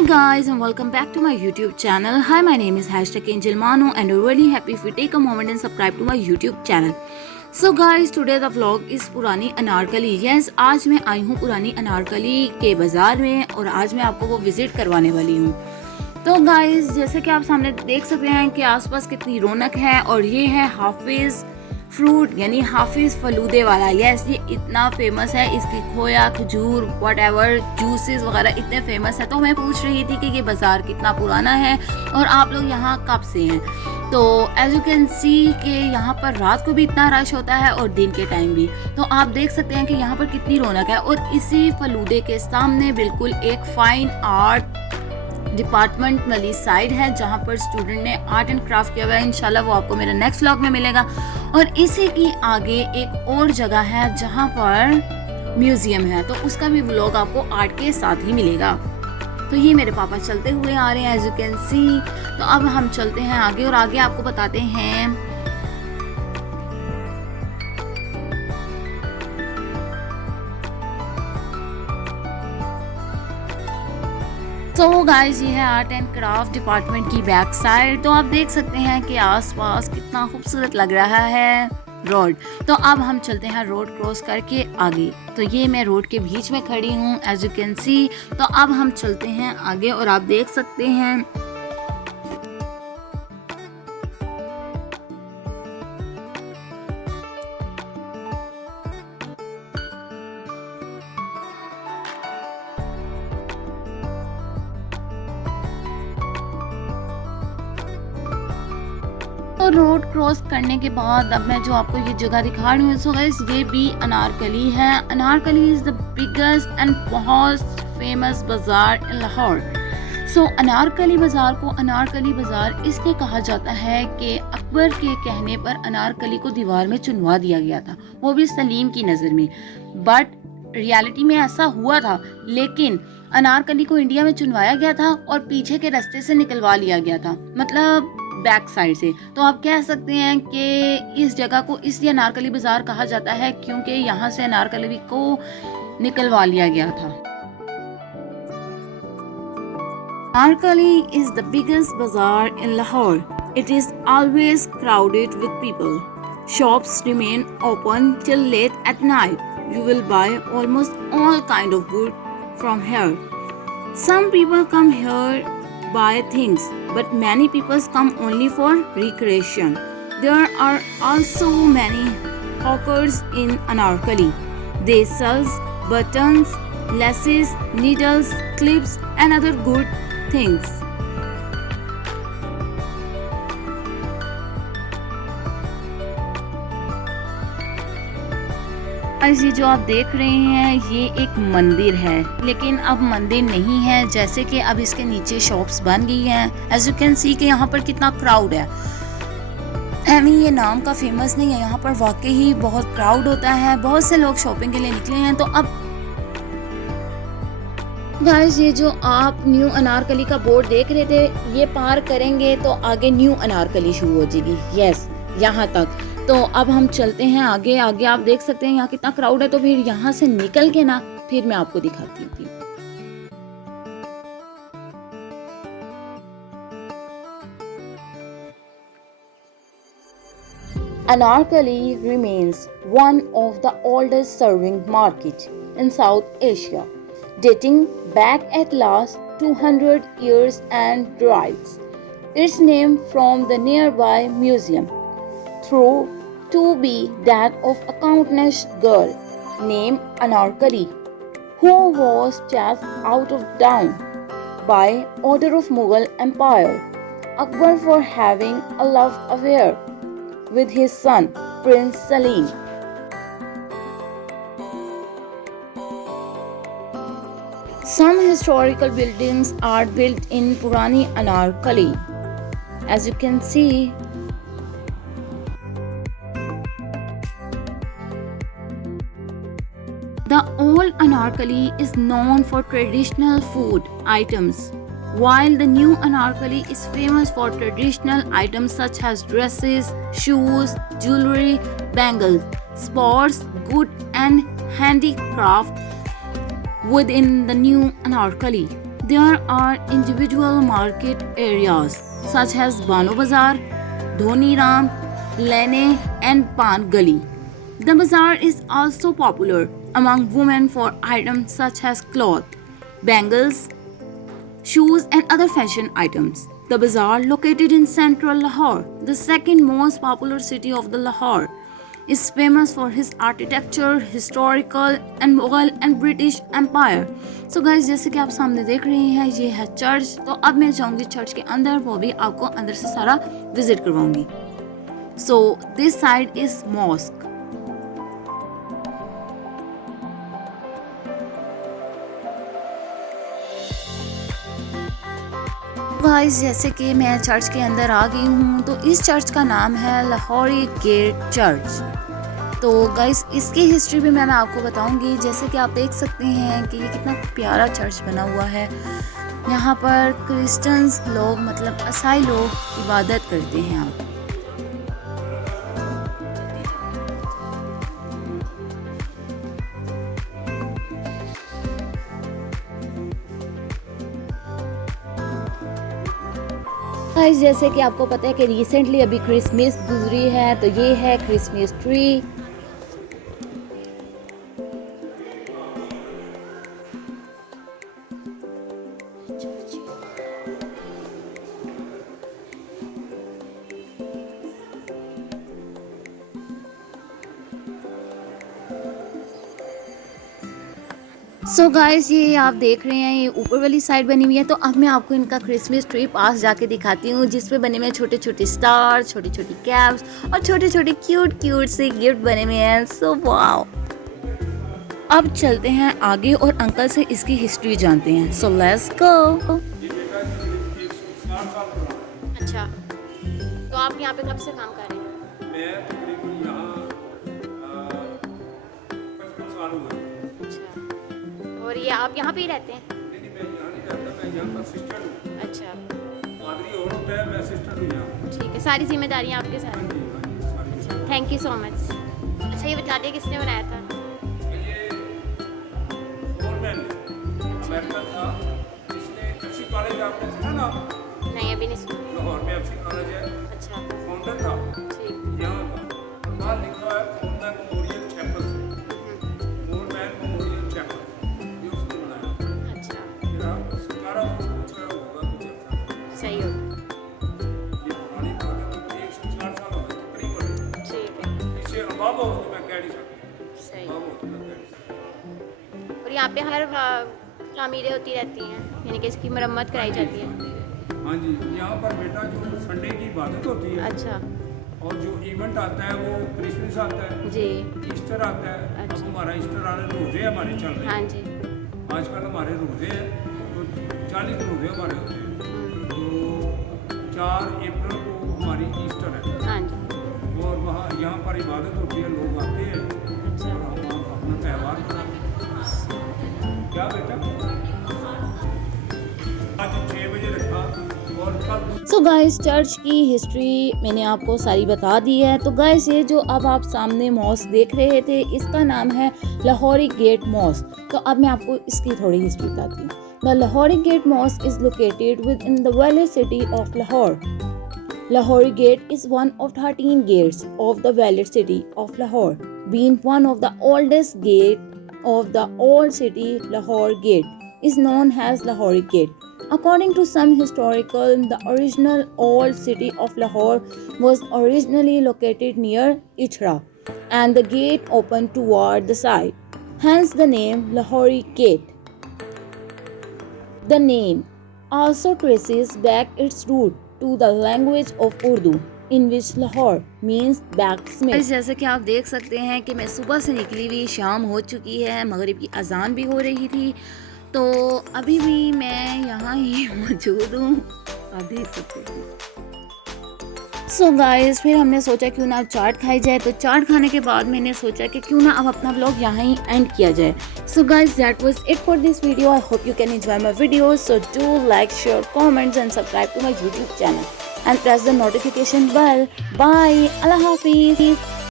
Hey guys, and welcome back to my YouTube channel. Hi, my name is Angel Manu and we're really happy if you take a moment and subscribe to my YouTube channel. So guys, today the vlog is पुरानी Anarkali. Yes, आज मैं आई हूँ पुरानी अनारकली के बाज़ार में और आज मैं आपको वो विज़िट करवाने वाली हूँ. तो गाइस, जैसे कि आप सामने देख सकते हैं कि आसपास कितनी रौनक है और ये है हाफिज़ फ्रूट यानी हाफिज़ फलूदे वाला. यस, ये इतना फेमस है, इसकी खोया, खजूर, व्हाटएवर जूसेस वगैरह इतने फेमस है. तो मैं पूछ रही थी कि ये बाज़ार कितना पुराना है और आप लोग यहाँ कब से हैं. तो एज यू कैन सी कि यहाँ पर रात को भी इतना रश होता है और दिन के टाइम भी. तो आप देख सकते हैं कि यहाँ पर कितनी रौनक है. और इसी फलूदे के सामने बिल्कुल एक फाइन आर्ट डिपार्टमेंट वाली साइड है जहाँ पर स्टूडेंट ने आर्ट एंड क्राफ्ट किया हुआ है. इंशाल्लाह वो आपको मेरे नेक्स्ट व्लॉग में मिलेगा. और इसी की आगे एक और जगह है जहाँ पर म्यूजियम है, तो उसका भी व्लॉग आपको आर्ट के साथ ही मिलेगा. तो ये मेरे पापा चलते हुए आ रहे हैं एज यू कैन सी. तो अब हम चलते हैं आगे और आगे आपको बताते हैं. तो गाइस, ये है आर्ट एंड क्राफ्ट डिपार्टमेंट की बैक साइड. तो आप देख सकते हैं कि आसपास कितना खूबसूरत लग रहा है रोड. तो अब हम चलते हैं रोड क्रॉस करके आगे. तो ये मैं रोड के बीच में खड़ी हूँ एज यू कैन सी. तो अब हम चलते हैं आगे और आप देख सकते हैं तो रोड क्रॉस करने के बाद अब मैं जो आपको ये जगह दिखा रही हूँ, सो गाइस ये भी अनारकली है. Anarkali is the biggest and बहुत फेमस बाज़ार इन लाहौर. सो अनारकली बाज़ार को अनारकली बाज़ार इसलिए कहा जाता है कि अकबर के कहने पर अनारकली को दीवार में चुनवा दिया गया था, वो भी सलीम की नज़र में. बट रियलिटी में ऐसा हुआ था, लेकिन अनारकली को इंडिया में चुनवाया गया था और पीछे के रास्ते से निकलवा लिया गया था, मतलब बैक साइड से. तो आप कह सकते हैं कि इस जगह को इसलिए अनारकली बाजार कहा जाता है क्योंकि यहाँ से अनारकली को निकलवा लिया गया था. Anarkali is the biggest bazaar in Lahore. It is always crowded with people. Shops remain open till late at night. You will buy almost all kind of good from here. Some people come here buy things, but many people come only for recreation. There are also many hawkers in Anarkali. They sell buttons, laces, needles, clips and other good things. ये जो आप देख रहे हैं ये एक मंदिर है, लेकिन अब मंदिर नहीं है, जैसे कि अब इसके नीचे शॉप्स बन गई हैं. एज यू कैन सी कि यहाँ पर कितना क्राउड है. एमी ये नाम का फेमस नहीं है, यहाँ पर वाकई ही बहुत क्राउड होता है. बहुत से लोग शॉपिंग के लिए निकले हैं. तो अब गाइस, ये जो आप न्यू अनारकली का बोर्ड देख रहे थे, ये पार करेंगे तो आगे न्यू अनारकली शुरू हो जाएगी. यस, यहाँ तक. तो अब हम चलते हैं आगे. आगे आप देख सकते हैं यहाँ कितना क्राउड है. तो फिर यहाँ से निकल के ना फिर मैं आपको दिखाती हूँ. Anarkali remains one of the oldest serving market in South Asia, dating back at last 200 years and derives its name from the nearby museum, through to be that of a countess girl named Anarkali, who was chased out of town by order of Mughal Empire Akbar for having a love affair with his son Prince Salim. Some historical buildings are built in Purani Anarkali. As you can see, the old Anarkali is known for traditional food items, while the new Anarkali is famous for traditional items such as dresses, shoes, jewelry, bangles, sports, goods and handicraft. Within the new Anarkali, There are individual market areas such as Bano Bazaar, Dhoni Ram, Lane and Pan Gali. The bazaar is also popular among women for items such as cloth, bangles, shoes and other fashion items. The bazaar, located in central Lahore, the second most popular city of the Lahore, is famous for his architecture, historical and Mughal and British Empire. So guys, जैसे कि आप सामने देख रहे हैं ये है church. तो अब मैं जाऊंगी चर्च के अंदर, वो भी आपको अंदर से सारा विजिट करवाऊंगी। So this side is mosque. Guys, जैसे कि मैं चर्च के अंदर आ गई हूँ, तो इस चर्च का नाम है लाहौरी गेट चर्च। तो गाइस, इसकी हिस्ट्री भी मैं आपको बताऊंगी। जैसे कि आप देख सकते हैं कि ये कितना प्यारा चर्च बना हुआ है। यहाँ पर क्रिश्चियंस लोग, मतलब ईसाई लोग इबादत करते हैं यहाँ पर। गाइस, जैसे कि आपको पता है कि रिसेंटली अभी क्रिसमस गुजरी है, तो ये है क्रिसमस ट्री। सो गाइस, ये आप देख रहे हैं, ये ऊपर वाली साइड बनी हुई है। तो अब मैं आपको इनका क्रिसमस ट्री पास जाके दिखाती हूँ, जिस पे बने हुए छोटे छोटे स्टार, छोटी छोटी कैप्स और छोटे छोटे क्यूट क्यूट से गिफ्ट बने हुए हैं। So wow. अब चलते हैं आगे और अंकल से इसकी हिस्ट्री जानते हैं। So let's go. अच्छा, तो आप यहाँ पे कब से काम कर रहे हैं? मैं तकरीबन यहाँ 55 साल हुए। और ये आप यहाँ पे ही रहते हैं? नहीं, मैं यहाँ नहीं रहता, मैं यहाँ का सिस्टर हूँ। अच्छा, पादरी और होता है, मैं सिस्टर हूँ यहाँ। ठीक है, सारी जिम्मेदारियाँ आपके साथ? हाँ जी, सारी। अच्छा, थैंक यू सो मच। अच्छा, ये बता दिए किसने बनाया था? ये फोरमैन अमेरिकन था, जिसने एफसी कॉलेज, आपने सुना ना? नहीं, अभी नहीं सुना। लाहौर में एफसी कॉलेज है। अच्छा, फाउंडर था ठीक। यहाँ का। और बाहर लिखा है Foreman Memorial Chapel, Foreman Memorial Chapel, ये उसने बनाया। अच्छा, मेरा 17 फुट होगा कुछ ऐसा। सही हो, ये पुरानी बात है, 104 साल हो गए तकरीबन। ठीक है, इससे अबाब हो तो मैं कह नहीं सकता, सही। अबाब हो तो मैं कह नहीं सकता। और यहाँ पे हर तामीरें होती रहती हैं, यानी कि इसकी मरम्मत कराई जाती है? हाँ जी, यहाँ पर बेटा जो संडे की इबादत होती है, अच्छा, और जो इवेंट आता है वो क्रिसमस आता है जी, ईस्टर आता है। अच्छा। अब हमारा ईस्टर आने रोज़े हमारे चल रहे हाँ हैं जी, आजकल, हमारे रोज़े हैं तो 40 रोज़े हमारे होते हैं। तो 4 अप्रैल को हमारी ईस्टर है हाँ जी, और वहाँ यहाँ पर इबादत होती है, लोग आते हैं अच्छा, और हम अपना त्यौहार मनाते हैं। क्या बेटा, आज 6 बजे रखा और कल। सो गाइस, चर्च की हिस्ट्री मैंने आपको सारी बता दी है। तो गाइस, ये जो अब आप सामने मॉस्क देख रहे थे, इसका नाम है लाहौरी गेट मॉस्क। तो अब मैं आपको इसकी थोड़ी हिस्ट्री बताती हूँ। The Lahori Gate mosque is located within the valley city of Lahore. Lahori Gate is one of 13 gates of the valid city of Lahore, being one of the oldest gate of the old city. Lahore Gate is known as Lahori Gate. According to some historical, the original old city of Lahore was originally located near Ichra, and the gate opened toward the side. Hence the name Lahori Gate. The name also traces back its root to the language of Urdu, in which Lahore means blacksmith. जैसे कि आप देख सकते हैं कि मैं सुबह से निकली हुई, शाम हो चुकी है, मगरिब की अजान भी हो रही थी, तो अभी भी मैं यहाँ ही मौजूद हूँ, आप देख सकते हैं। सो गाइस, फिर हमने सोचा क्यों ना चाट खाई जाए। तो चाट खाने के बाद मैंने सोचा कि क्यों ना अब अपना व्लॉग यहाँ ही एंड किया जाए। So guys, that was it for this video. I hope you can enjoy my video. So do like, share, comments and subscribe to my YouTube channel and press the notification bell. Bye, अल्लाह हाफिज़।